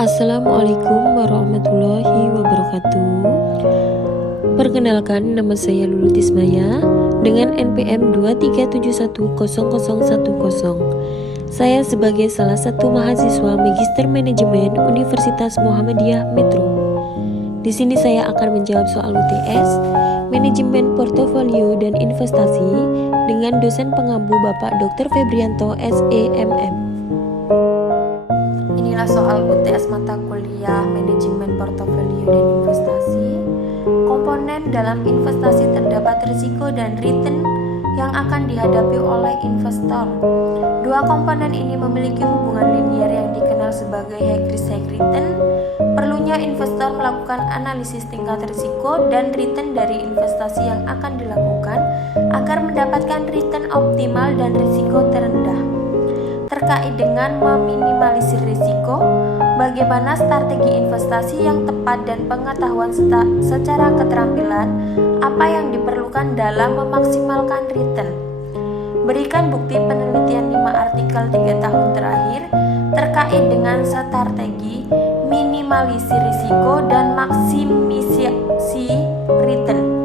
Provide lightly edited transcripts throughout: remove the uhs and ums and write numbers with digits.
Assalamualaikum warahmatullahi wabarakatuh. Perkenalkan, nama saya Lulu Tismaya dengan NPM 237100110. Saya sebagai salah satu mahasiswa Magister Manajemen Universitas Muhammadiyah Metro. Di sini saya akan menjawab soal UTS Manajemen Portofolio dan Investasi dengan dosen pengampu Bapak Dr. Febrianto SEMM. Inilah soal UTS mata kuliah Manajemen Portofolio dan Investasi. Komponen dalam investasi terdapat risiko dan return yang akan dihadapi oleh investor. Dua komponen ini memiliki hubungan linier yang dikenal sebagai high risk high return. Perlunya investor melakukan analisis tingkat risiko dan return dari investasi yang akan dilakukan agar mendapatkan return optimal dan risiko terendah. Terkait dengan meminimalisir risiko, bagaimana strategi investasi yang tepat dan pengetahuan secara keterampilan apa yang diperlukan dalam memaksimalkan return. Berikan bukti penelitian 5 artikel 3 tahun terakhir terkait dengan strategi minimalisir risiko dan maksimisasi return.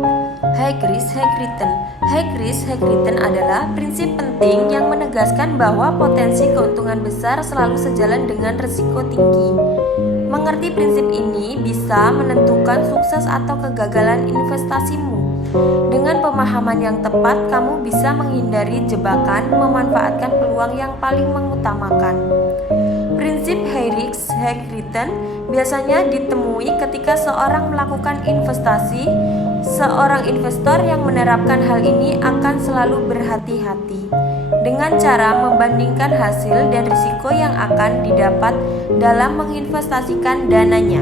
High risk, high return. High risk, high return adalah prinsip penting yang menegaskan bahwa potensi keuntungan besar selalu sejalan dengan risiko tinggi. Mengerti prinsip ini bisa menentukan sukses atau kegagalan investasimu. Dengan pemahaman yang tepat, kamu bisa menghindari jebakan, memanfaatkan peluang yang paling mengutamakan. Prinsip high risk, high return biasanya ditemui ketika seorang melakukan investasi. Seorang investor yang menerapkan hal ini akan selalu berhati-hati dengan cara membandingkan hasil dan risiko yang akan didapat dalam menginvestasikan dananya.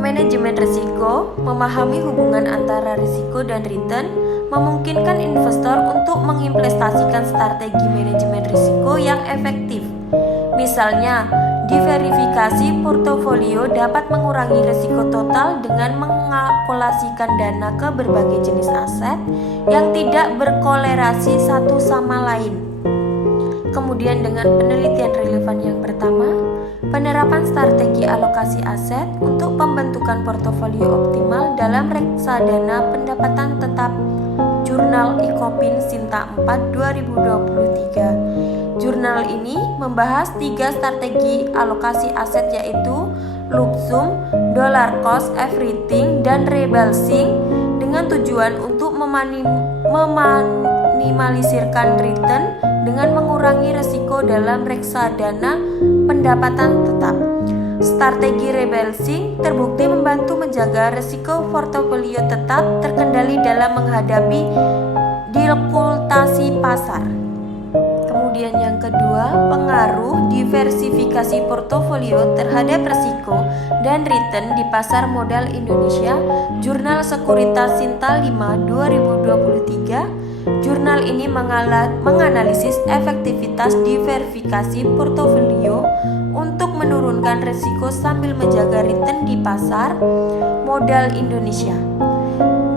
Manajemen risiko, memahami hubungan antara risiko dan return, memungkinkan investor untuk mengimplementasikan strategi manajemen risiko yang efektif. Misalnya, diverifikasi portofolio dapat mengurangi risiko total dengan mengalkulasikan dana ke berbagai jenis aset yang tidak berkolerasi satu sama lain. Kemudian dengan penelitian relevan yang pertama, penerapan strategi alokasi aset untuk pembentukan portofolio optimal dalam reksadana pendapatan tetap Jurnal Icopin Sinta 4 2023. Jurnal ini membahas 3 strategi alokasi aset yaitu lump sum, dollar cost averaging, dan rebalancing dengan tujuan untuk meminimalisirkan return dengan mengurangi risiko dalam reksadana pendapatan tetap. Strategi rebalancing terbukti membantu menjaga risiko portofolio tetap terkendali dalam menghadapi fluktuasi pasar. Kemudian yang kedua, pengaruh diversifikasi portofolio terhadap risiko dan return di pasar modal Indonesia, Jurnal Sekuritas Sinta 5 2023. Jurnal ini menganalisis efektivitas diversifikasi portofolio untuk menurunkan risiko sambil menjaga return di pasar modal Indonesia.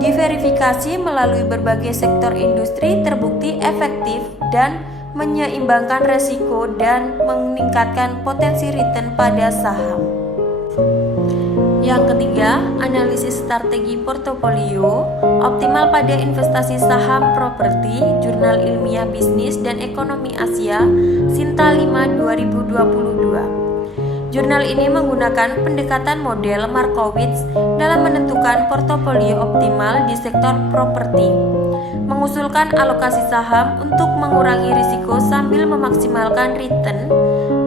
Diverifikasi melalui berbagai sektor industri terbukti efektif dan menyeimbangkan risiko dan meningkatkan potensi return pada saham. Yang ketiga, analisis strategi portofolio optimal pada investasi saham properti, Jurnal Ilmiah Bisnis dan Ekonomi Asia, Sinta 5 2022. Jurnal ini menggunakan pendekatan model Markowitz dalam menentukan portofolio optimal di sektor properti, mengusulkan alokasi saham untuk mengurangi risiko sambil memaksimalkan return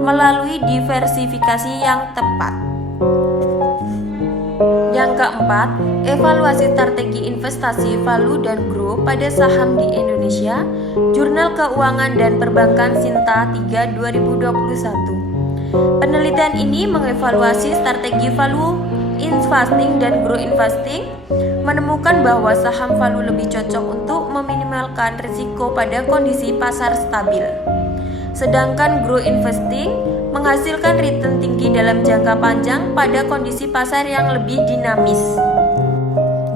melalui diversifikasi yang tepat. Yang keempat, evaluasi strategi investasi value dan grow pada saham di Indonesia, Jurnal Keuangan dan Perbankan Sinta 3 2021. Penelitian ini mengevaluasi strategi value investing dan grow investing, menemukan bahwa saham value lebih cocok untuk meminimalkan risiko pada kondisi pasar stabil. Sedangkan grow investing menghasilkan return tinggi dalam jangka panjang pada kondisi pasar yang lebih dinamis.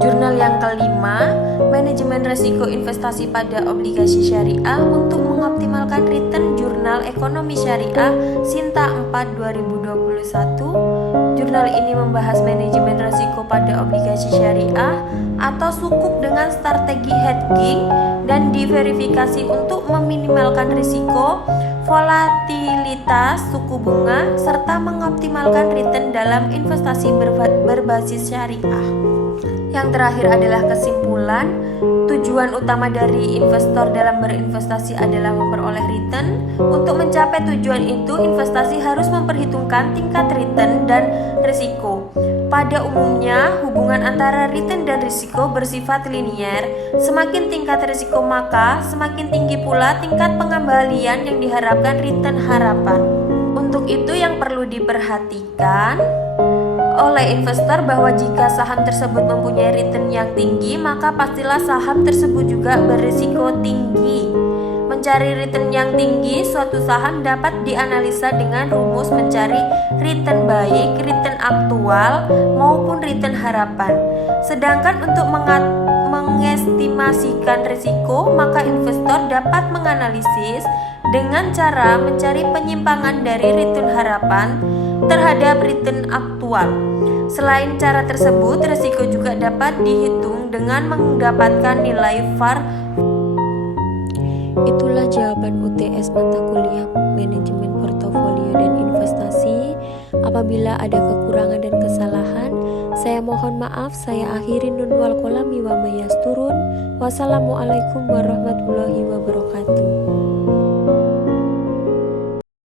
Jurnal yang kelima, manajemen risiko investasi pada obligasi syariah untuk mengoptimalkan return Jurnal Ekonomi Syariah Sinta 4 2021. Jurnal ini membahas manajemen risiko pada obligasi syariah atau sukuk dengan strategi hedging dan diverifikasi untuk meminimalkan risiko, volatilitas suku bunga, serta mengoptimalkan return dalam investasi berbasis syariah. Yang terakhir adalah kesimpulan. Tujuan utama dari investor dalam berinvestasi adalah memperoleh return. Untuk mencapai tujuan itu, investasi harus memperhitungkan tingkat return dan risiko. Pada umumnya, hubungan antara return dan risiko bersifat linier. Semakin tingkat risiko, maka semakin tinggi pula tingkat pengembalian yang diharapkan return harapan. Untuk itu yang perlu diperhatikan oleh investor bahwa jika saham tersebut mempunyai return yang tinggi, maka pastilah saham tersebut juga berisiko tinggi. Mencari return yang tinggi, suatu saham dapat dianalisa dengan rumus mencari return baik, return aktual, maupun return harapan. Sedangkan untuk mengestimasikan risiko, maka investor dapat menganalisis dengan cara mencari penyimpangan dari return harapan terhadap return aktual. Selain cara tersebut, risiko juga dapat dihitung dengan mendapatkan nilai VaR. Itulah jawaban UTS mata kuliah Manajemen Portofolio dan Investasi. Apabila ada kekurangan dan kesalahan, saya mohon maaf. Saya akhiri nun wal qalami wa mayasturun. Wassalamualaikum warahmatullahi wabarakatuh.